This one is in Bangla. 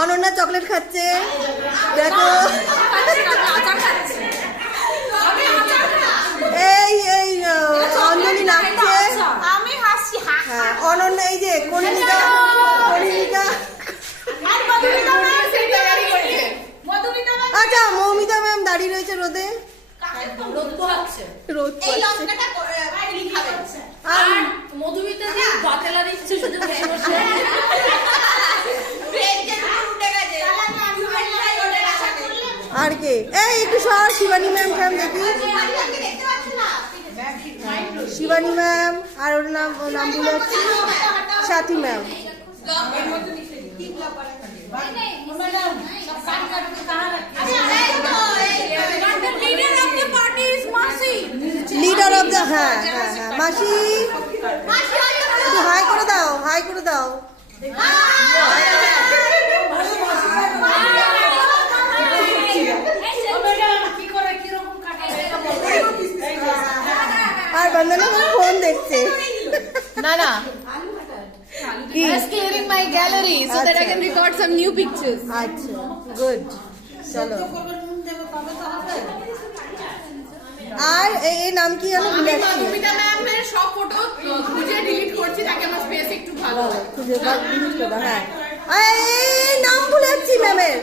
অনন্যা চকলেট খাচ্ছে দেখো। এই এই অঞ্জলি নাচছে, আমি হাসি। হ্যাঁ অনন্যা এই যে কনিকা আচ্ছা মৌমিতা ম্যাম দাঁড়িয়ে রয়েছে রোদে, রোদ পোহাচ্ছে। আর মধুমিতা দি বাতেলা দিচ্ছে শুধু বসে বসে। আর কে এই একটু সর শিবানী ম্যাম কে দেখি, শিবানী ম্যাম আর ওর নাম ভুলে যাচ্ছি, সাথী ম্যাম। লিডার অফ দ্য, হ্যাঁ হ্যাঁ হ্যাঁ মাসি একটু হাই করে দাও, হাই করে দাও। আর বন্দনা ফোন দেখছে। না না, কি I'm clearing my gallery so that I can record some new pictures. আচ্ছা গুড, চলো। আর এই নাম কি জানো ভুলে যাচ্ছি, মধুমিতা ম্যামের সব ফটো খুঁজে ডিলিট করছি তাকে আমার স্পেস একটু ভালো খুঁজে ডিলিট করে দাও। হ্যাঁ এই নাম ভুলে যাচ্ছি ম্যামের,